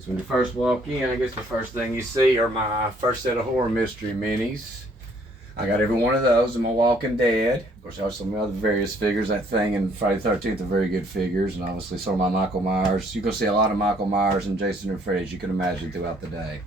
Because when you first walk in, I guess the first thing you see are my first set of horror mystery minis. I got every one of those in my Walking Dead. Of course, I have some other various figures. That thing and Friday the 13th are very good figures. And obviously, some of my Michael Myers. You can see a lot of Michael Myers and Jason and Freddy, as you can imagine, throughout the day.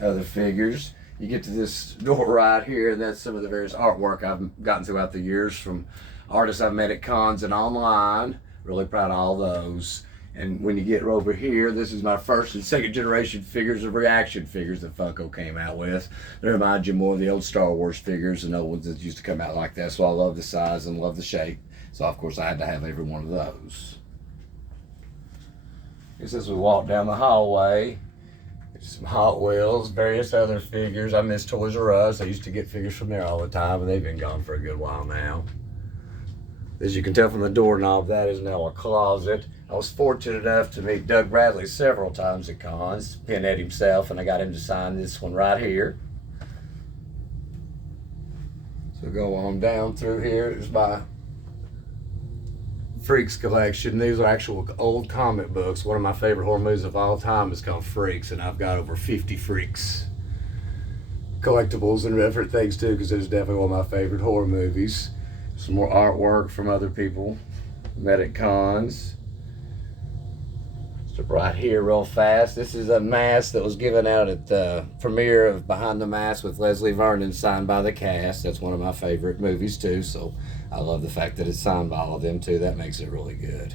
Other figures. You get to this door right here, and that's some of the various artwork I've gotten throughout the years from artists I've met at cons and online. Really proud of all those. And when you get over here, this is my first and second generation figures of reaction figures that Funko came out with. They remind you more of the old Star Wars figures and old ones that used to come out like that. So I love the size and love the shape. So of course I had to have every one of those. Just as we walk down the hallway, there's some Hot Wheels, various other figures. I miss Toys R Us. I used to get figures from there all the time, and they've been gone for a good while now. As you can tell from the doorknob, that is now a closet. I was fortunate enough to meet Doug Bradley several times at cons, Pinhead himself, and I got him to sign this one right here. So go on down through here. There's my Freaks collection. These are actual old comic books. One of my favorite horror movies of all time is called Freaks, and I've got over 50 Freaks collectibles and different things too, because it is definitely one of my favorite horror movies. Some more artwork from other people met at cons. Step right here real fast. This is a mask that was given out at the premiere of Behind the Mask with Leslie Vernon, signed by the cast. That's one of my favorite movies too, so I love the fact that it's signed by all of them too. That makes it really good.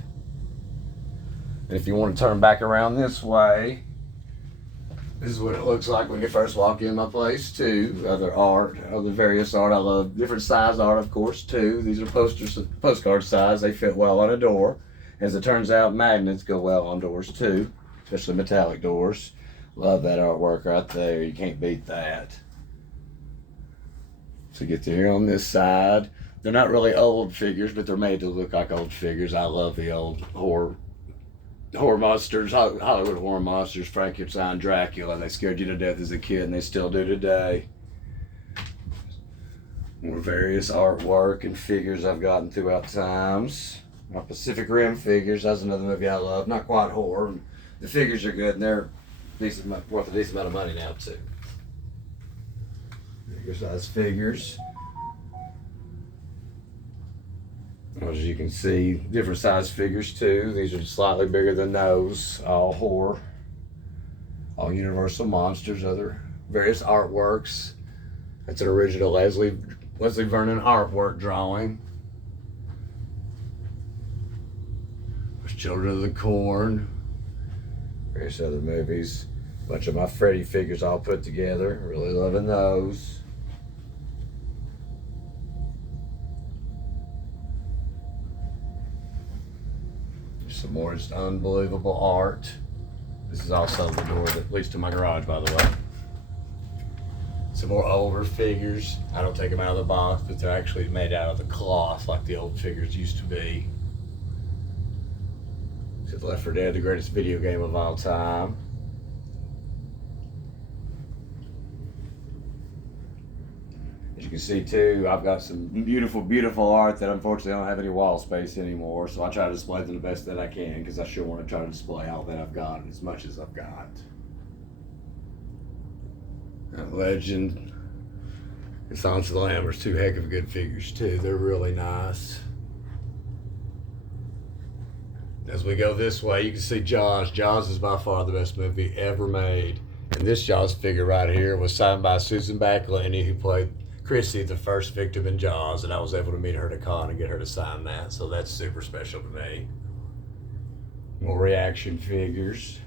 And if you want to turn back around this way, this is what it looks like when you first walk in my place too. Other art, other various art. I love different size art, of course, too. These are postcard size. They fit well on a door. As it turns out, magnets go well on doors too, especially metallic doors. Love that artwork right there. You can't beat that. So get to here on this side. They're not really old figures, but they're made to look like old figures. I love the old horror monsters, Hollywood horror monsters, Frankenstein, Dracula. They scared you to death as a kid, and they still do today. More various artwork and figures I've gotten throughout times. My Pacific Rim figures, that's another movie I love. Not quite horror. The figures are good, and they're worth a decent amount of money now, too. Bigger size figures. As you can see, different size figures too. These are slightly bigger than those. All horror, all Universal monsters, other various artworks. That's an original Leslie Vernon artwork drawing. There's Children of the Corn, various other movies. A bunch of my Freddy figures all put together. Really loving those. Some more just unbelievable art. This is also the door that leads to my garage, by the way. Some more older figures. I don't take them out of the box, but they're actually made out of the cloth like the old figures used to be. Left 4 Dead, the greatest video game of all time. As you can see too, I've got some beautiful, beautiful art that unfortunately I don't have any wall space anymore, so I try to display them the best that I can, because I sure want to try to display all that I've got, as much as I've got. Legend. And Silence of the Lambs, two heck of good figures too. They're really nice. As we go this way, you can see Jaws. Jaws is by far the best movie ever made. And this Jaws figure right here was signed by Susan Backlaney, who played Chrissy, the first victim in Jaws, and I was able to meet her at a con and get her to sign that, so that's super special to me. More reaction figures.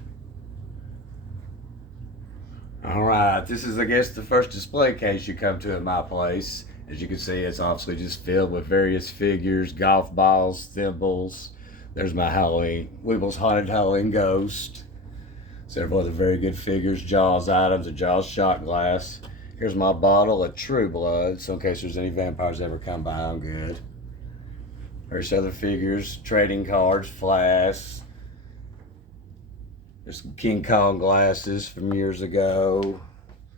All right, this is, I guess, the first display case you come to at my place. As you can see, it's obviously just filled with various figures, golf balls, thimbles. There's my Weeble's Haunted Halloween Ghost. Several other very good figures, Jaws items, a Jaws shot glass. Here's my bottle of True Blood, so in case there's any vampires ever come by, I'm good. There's other figures, trading cards, flasks. There's some King Kong glasses from years ago.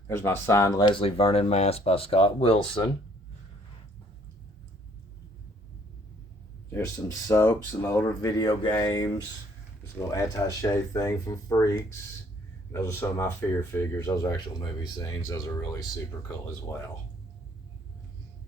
There's my signed Leslie Vernon mask by Scott Wilson. There's some soap, some older video games. This little attache thing from Freaks. Those are some of my fear figures. Those are actual movie scenes. Those are really super cool as well.